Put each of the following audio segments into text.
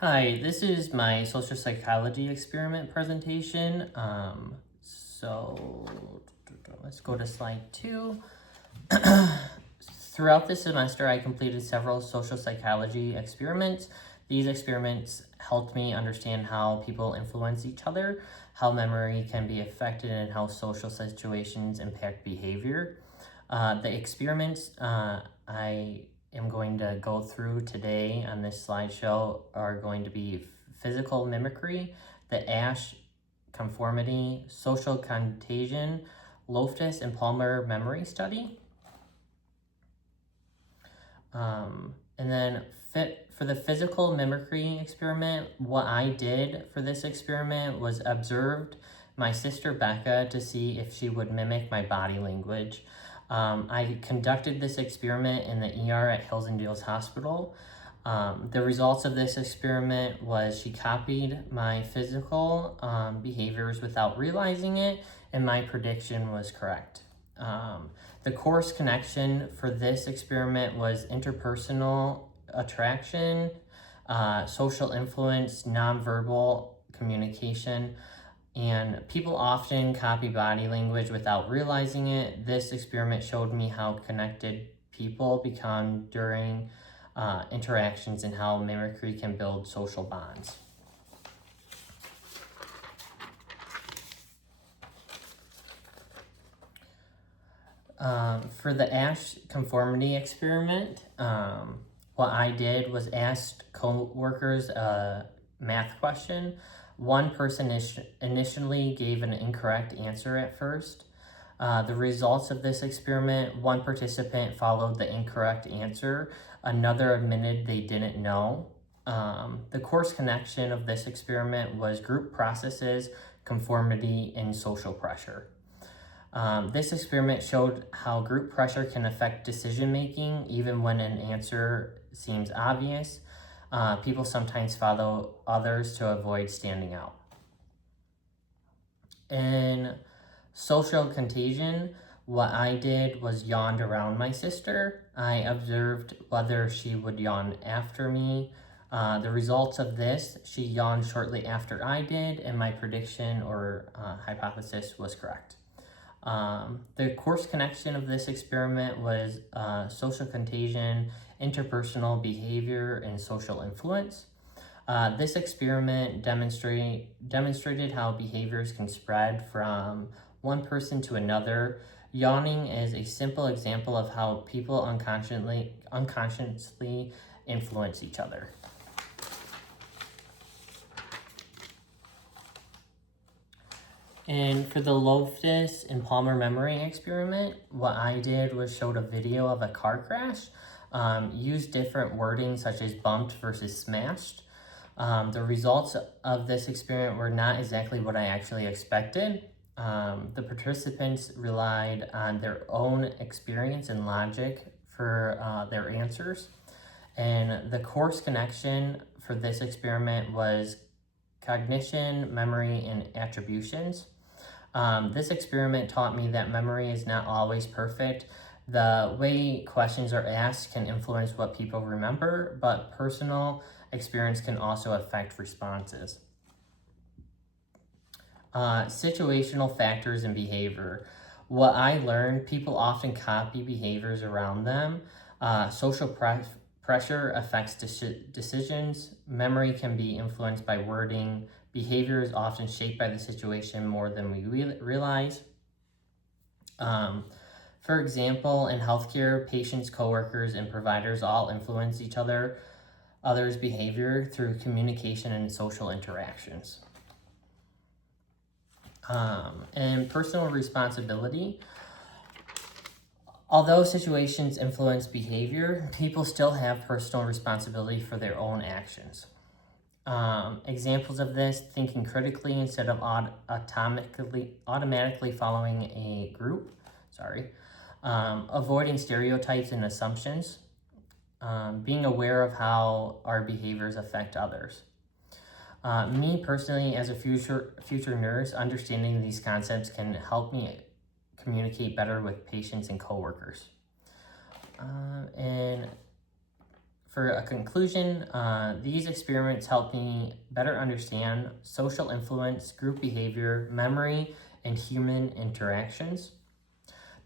Hi, this is my social psychology experiment presentation. Let's go to slide 2. Throughout the semester, I completed several social psychology experiments. These experiments helped me understand how people influence each other, how memory can be affected, and how social situations impact behavior. The experiments I am going to go through today on this slideshow are going to be physical mimicry, the Asch conformity, social contagion, Loftus and Palmer memory study. And then for the physical mimicry experiment, what I did for this experiment was observed my sister Becca to see if she would mimic my body language. I conducted this experiment in the ER at Hills and Dales Hospital. The results of this experiment was she copied my physical behaviors without realizing it, and my prediction was correct. The course connection for this experiment was interpersonal attraction, social influence, nonverbal communication, and people often copy body language without realizing it. This experiment showed me how connected people become during interactions and how mimicry can build social bonds. For the Asch conformity experiment, what I did was asked co-workers a math question. One person initially gave an incorrect answer at first. The results of this experiment, one participant followed the incorrect answer. Another admitted they didn't know. The course connection of this experiment was group processes, conformity, and social pressure. This experiment showed how group pressure can affect decision making even when an answer seems obvious. People sometimes follow others to avoid standing out. In social contagion, what I did was yawned around my sister. I observed whether she would yawn after me. The results of this, she yawned shortly after I did, and my prediction or hypothesis was correct. The course connection of this experiment was social contagion, interpersonal behavior, and social influence. This experiment demonstrated how behaviors can spread from one person to another. Yawning is a simple example of how people unconsciously influence each other. And for the Loftus and Palmer memory experiment, what I did was showed a video of a car crash, used different wording such as bumped versus smashed. The results of this experiment were not exactly what I actually expected. The participants relied on their own experience and logic for their answers. And the course connection for this experiment was cognition, memory, and attributions. This experiment taught me that memory is not always perfect. The way questions are asked can influence what people remember, but personal experience can also affect responses. Situational factors and behavior. What I learned, people often copy behaviors around them. Social pressure affects decisions. Memory can be influenced by wording. Behavior is often shaped by the situation more than we realize. For example, in healthcare, patients, coworkers, and providers all influence each others' behavior through communication and social interactions. And personal responsibility. Although situations influence behavior, people still have personal responsibility for their own actions. Examples of this: thinking critically instead of automatically following a group. Avoiding stereotypes and assumptions. Being aware of how our behaviors affect others. Me personally, as a future nurse, understanding these concepts can help me communicate better with patients and coworkers. And For a conclusion, these experiments helped me better understand social influence, group behavior, memory, and human interactions.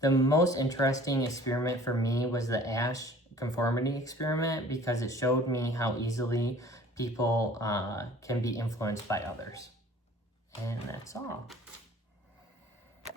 The most interesting experiment for me was the Asch conformity experiment because it showed me how easily people can be influenced by others. And that's all.